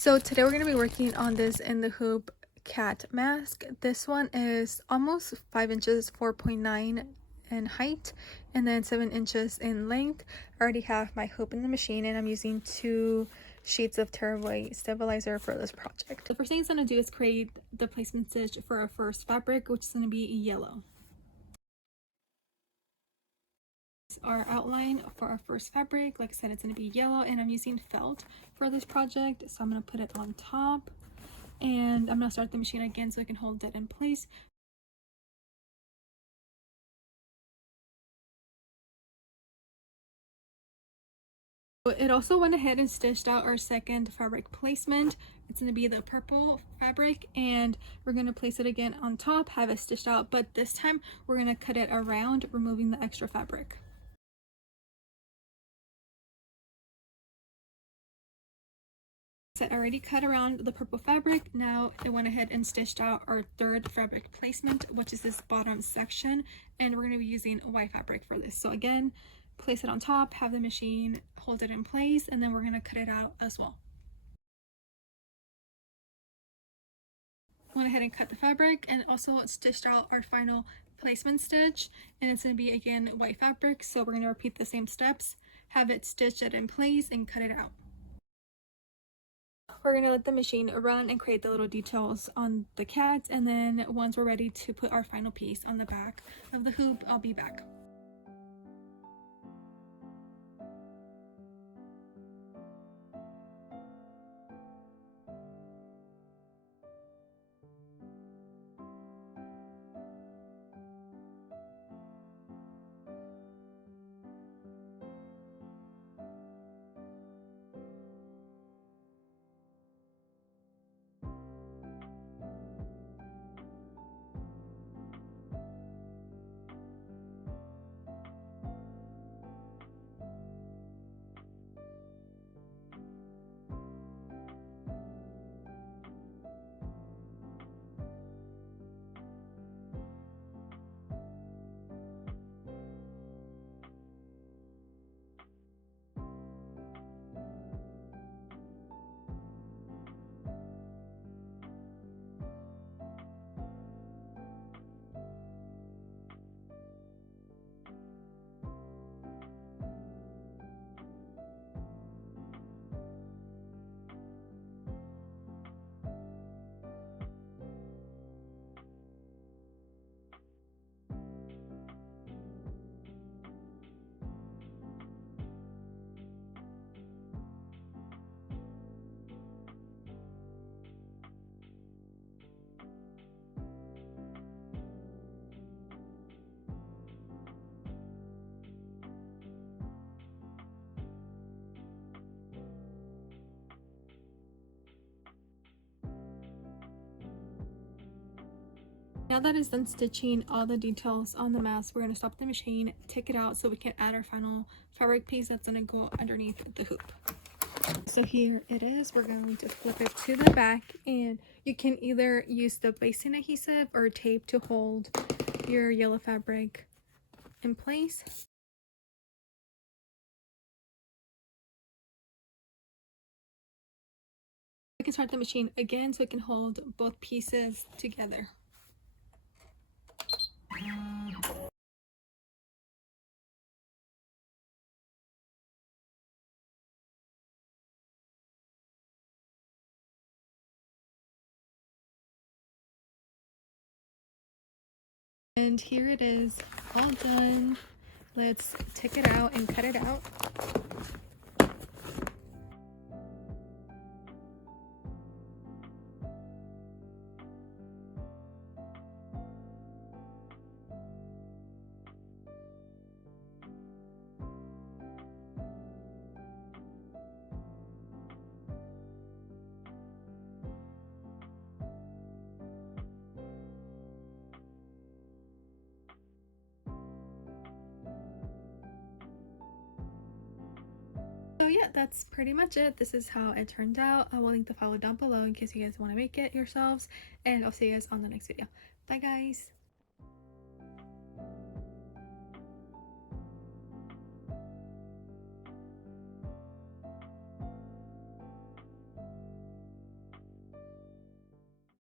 So today we're going to be working on this in the hoop cat mask. This one is almost 5 inches, 4.9 in height, and then 7 inches in length. I already have my hoop in the machine, and I'm using 2 sheets of tearaway stabilizer for this project. The first thing it's going to do is create the placement stitch for our first fabric, which is going to be yellow. Our outline for our first fabric, like I said, it's going to be yellow, and I'm using felt for this project, so I'm going to put it on top, and I'm going to start the machine again so I can hold it in place. It also went ahead and stitched out our second fabric placement. It's going to be the purple fabric, and we're going to place it again on top, have it stitched out, but this time we're going to cut it around, removing the extra fabric. I already cut around the purple fabric. Now I went ahead and stitched out our third fabric placement, which is this bottom section, and we're going to be using white fabric for this. So again, place it on top, have the machine hold it in place, and then we're going to cut it out as well. Went ahead and cut the fabric and also stitched out our final placement stitch, and it's going to be again white fabric, so we're going to repeat the same steps, have it stitched it in place and cut it out. We're going to let the machine run and create the little details on the cat, and then once we're ready to put our final piece on the back of the hoop, I'll be back. Now that it's done stitching all the details on the mask, we're going to stop the machine, take it out so we can add our final fabric piece that's going to go underneath the hoop. So here it is. We're going to flip it to the back, and you can either use the basting adhesive or tape to hold your yellow fabric in place. We can start the machine again so it can hold both pieces together. And here it is, all done. Let's take it out and cut it out. So yeah, that's pretty much it. This is how it turned out. I will link the file down below in case you guys want to make it yourselves, and I'll see you guys on the next video. Bye guys.